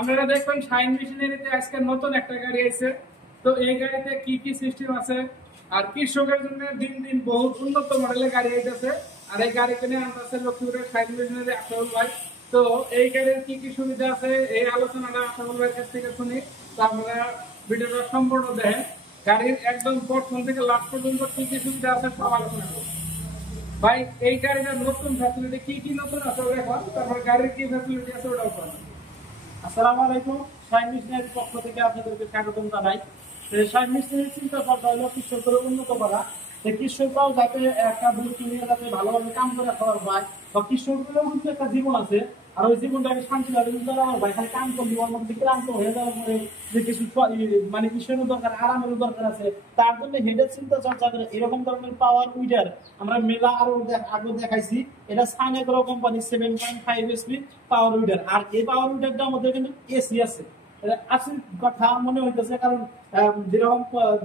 আপনারা দেখবেন শাইন মেশিনারিতে আজকে নতুন একটা গাড়ি আইছে। তো এই গাড়িতে কি কি সিস্টেম আছে আর কৃষকের জন্য দিন দিন বহুত উন্নত মডেলের গাড়ি আইতেছে। আর এই গাড়ি কিনে আনতেছে লক্ষ্মীপুরের শাইন মেশিনারি আশরাফুল ভাই। তো এই গাড়ির কি কি সুবিধা আছে এই আলোচনাটা আশরাফুল ভাইয়ের কাছ থেকে শুনি। তো আপনারা ভিডিওটা সম্পূর্ণ দেখেন। গাড়ির একদম প্রথম থেকে লাস্ট পর্যন্ত কি কি সুবিধা আছে সব আলোচনা করব। ভাই এই গাড়িটার নতুন ফ্যাসিলিটি কি কি নতুন আছে এখন, তারপর গাড়ির কি ফ্যাসিলিটি আছে ওটাও বলেন। আসসালামু আলাইকুম। শাইন মেশিনারির পক্ষ থেকে আপনাদেরকে স্বাগতম জানাই। শাইন মেশিনারির চিন্তা ভাবনা হলো কৃষকদের উন্নত করা, কৃষকরাও যাতে একটা দুধ কিনে যাতে ভালোভাবে কাম করে খাওয়ার পায়, বা কৃষকদেরও কিন্তু একটা জীবন আছে। আর ওই জীবনটাকে শান্তিভাবে চালানোর ভাই খালি কাম করবি ওর মধ্যে ক্লান্ত হয়ে যাওয়ার পরে যে কিছু মানে কৃষকের দরকার, আরামের দরকার আছে, তার জন্য হেডের চিন্তা চর্চা করে এরকম ধরনের পাওয়ার উইডার আমরা মেলা আরো আগে দেখাইছি। এটা সাইনেগ্রো কোম্পানি 7.5 HP পাওয়ার উইডার। আর এই পাওয়ার উইডারটার মধ্যে কিন্তু এসি আছে। আসল কথা মনে হইতেছে, কারণ যেরকম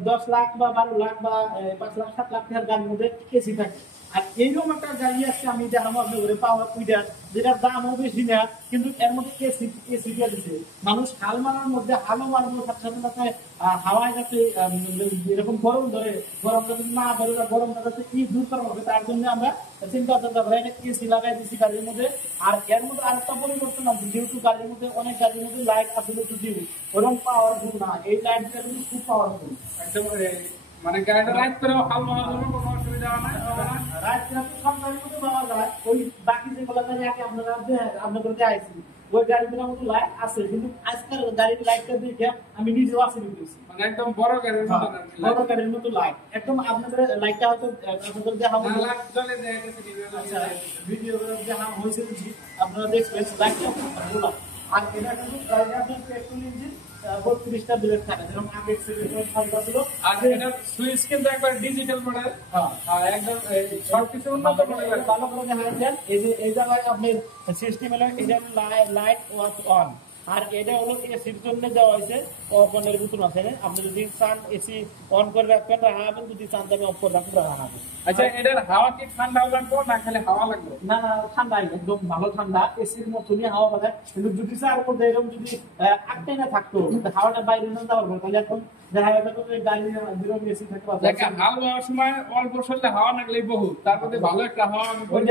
10 লাখ বা 12 লাখ বা 5 লাখ 7 লাখ টাকার গাড়ির মধ্যে এসি থাকে। আর এইরকম একটা গাড়ি আছে আমি দেখাবো আপনাদের পাওয়ার উইডার, যেটার দামও বেশি না, কিন্তু এর মধ্যে এসি দিয়ে দিচ্ছে। মানুষ হাল মারার মধ্যে হালও মারবো, সাথে সাথে হাওয়ায় যাতে এরকম গরম ধরে, গরমটা যদি না ধরে গরমটা যাতে কি দূর করা হবে তার জন্য আমরা চিন্তা করতে পারি এসি লাগাই দিচ্ছি গাড়ির মধ্যে। আর এর মধ্যে আরেকটা পরিবর্তন আছে, যেহেতু গাড়ির মধ্যে অনেক গাড়ির মধ্যে লাইট আসলে যদি ওরকম পাওয়ারফুল না, এই লাইটটা কিন্তু খুব পাওয়ারফুল একদম। মানে গাড়িটা রাইড করেও হাল মারার জন্য কোনো অসুবিধা নাই। রাইট সব গাড়ির মধ্যে পাওয়া যায়। ওই বাকি যেগুলো গাড়ি আগে আপনাদের দেখাইছি ওই গাড়িগুলোর মধ্যে লাইট আছে, কিন্তু আজকাল গাড়ির লাইটটা দেখে আমি নিজেও আশ্চর্য হয়েছি। মানে একদম বড় গাড়ির মতো বড় গাড়ির মতো লাইট একদম। আপনাদের লাইটটা হয়তো আপনাদের দেখা হবে লাইট জ্বলে যায়, এটা ভিডিও দেখা হয়েছে, আপনারা দেখবেন লাইটটা খুব ভালো। আর এটা কিন্তু গাড়িটা আপনার পেট্রোল ইঞ্জিন 32টা ব্লেড থাকে, যেরকম আগে 7.5 ছিল। আর এটা সুইচ কিন্তু একবার ডিজিটাল মডেল। হ্যাঁ, একদম সবকিছু উন্নত মডেল। ভালো করে দেখা যাচ্ছে এই যে এই জায়গায় আপনার সিস্টেম হলো এটা লাইট অন, আর এটা হলো এসির জন্য দেওয়া হয়েছে অনের বুতুন আছে। আপনি যদি চান এসি অন করে রাখবেন রাখাবেন, যদি চান তবে অফ করে রাখবেন রাখাবেন। আচ্ছা, এটার হাওয়া কি ঠান্ডা লাগবে না খালি হাওয়া লাগবে? না না, ঠান্ডা, একদম ভালো ঠান্ডা, এসির মতনই হাওয়া পাবে। কিন্তু যদি চার মধ্যে এরকম যদি আটকে না থাকতো, হাওয়াটা বাইরে না যাওয়ার পর, তাহলে এখন দেখা যাবে গাড়ি যেরকম এসি থাকতে পারবে। হাল হওয়ার সময় অল্প সরলে হাওয়া লাগলে বহু, তার মধ্যে ভালো একটা হাওয়া আমি করে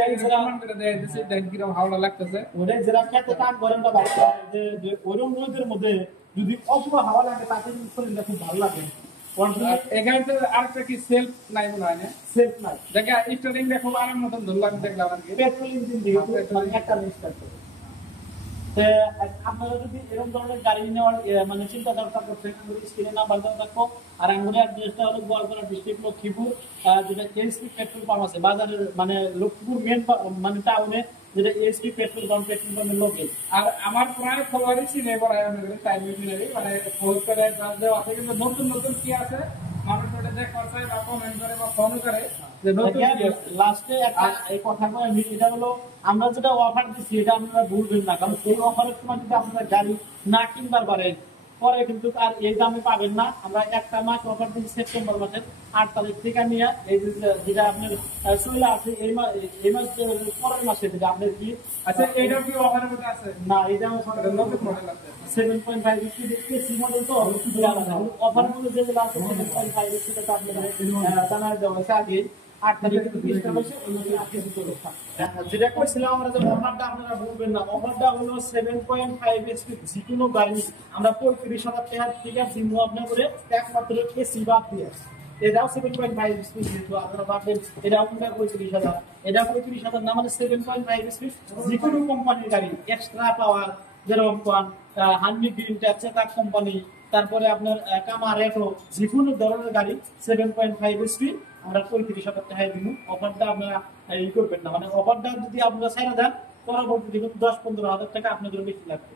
দেয় দিচ্ছি, দেখেন কিরকম হাওয়া লাগতেছে। ওদের যারা খেতে কাম করেন বা বাইরে যে ওরকম রোদের মধ্যে যদি অল্প হাওয়া লাগে তাতে শরীরটা খুব ভালো লাগে। এখানে তো আরেকটা কি সেলফ নাই মনে হয় না? সেলফ নাই, দেখা স্টার্টিংটা খুব আরাম মতন ধরলাম, দেখলাম আর কি পেট্রোল ইঞ্জিন দিয়ে একটা স্টার্ট করে। আপনারা যদি এরকম ধরনের গাড়ি নেওয়ার মানে চিন্তা দরকার করছেন, স্ক্রিনে নাম্বার দেওয়া থাকবো। আর আমাদের অ্যাড্রেসটা হলো গোয়ালপাড়া ডিস্ট্রিক্ট লক্ষ্মীপুর, যেটা এসপি পেট্রোল পাম্প আছে বাজারের, মানে লক্ষ্মীপুর মেন মানে টাউনে, যেটা এসপি পেট্রোল পাম্পের লোকে। আর আমার প্রায় খবরই চিনে করায় টাইম মেশিনারি, মানে ফোন করে দেওয়া আছে, কিন্তু নতুন নতুন কি আছে মানুষ ওটা দেখতে চায় বা কমেন্ট করে বা ফোন করে যে নতুন লাস্টে এই কথা আমি, এটা হলো আমরা যেটা অফার দিচ্ছি এটা আপনারা ভুলবেন না, কারণ এই অফারের সময় যদি আপনারা গাড়ি না কিনবার পারেন পরে কিন্তু আর এই দামে পাবেন না। আমরা একটা মাস অফার দিচ্ছি সেপ্টেম্বর মাসের 8 তারিখ থেকে নিয়ে এই যেটা আপনার চলে আছে এই মাস পরের মাসে, যেটা আপনার কি। আচ্ছা, এইটা কি অফারের মধ্যে আছে? না, এটা নতুন মডেল আছে 7.5 এসি মডেল, তো অফার মধ্যে যেগুলো আছে 7.5 সেটা তো আপনাদের জানার দেওয়া আছে আগে 8 তারিখে 20টা বসে যেটা করছিলাম আমরা, যে অফারটা আপনারা বলবেন না, অফারটা হলো 7.5 HP যে কোনো গাড়ি আমরা 35,000 টাকা থেকে দিব আপনার করে, একমাত্র এসি বাদ দিয়ে। এটাও 7.5 HP, আপনারা ভাববেন এটাও 35,000, এটা 35,000 না, মানে 7.5 HP যে কোনো কোম্পানির গাড়ি এক্সট্রা পাওয়ার, যেরকম হান্ডি গ্রিন ট্যাক্সে তার কোম্পানি, তারপরে আপনার কামারেটো, যে কোনো ধরনের গাড়ি 7.5 HP আমরা 35,000 টাকায় দিব। অফারটা আপনারা ই করবেন না, মানে অফারটা যদি আপনারা ছাড়া দেন পরবর্তী 10-15,000 টাকা আপনাদের বেশি লাগবে।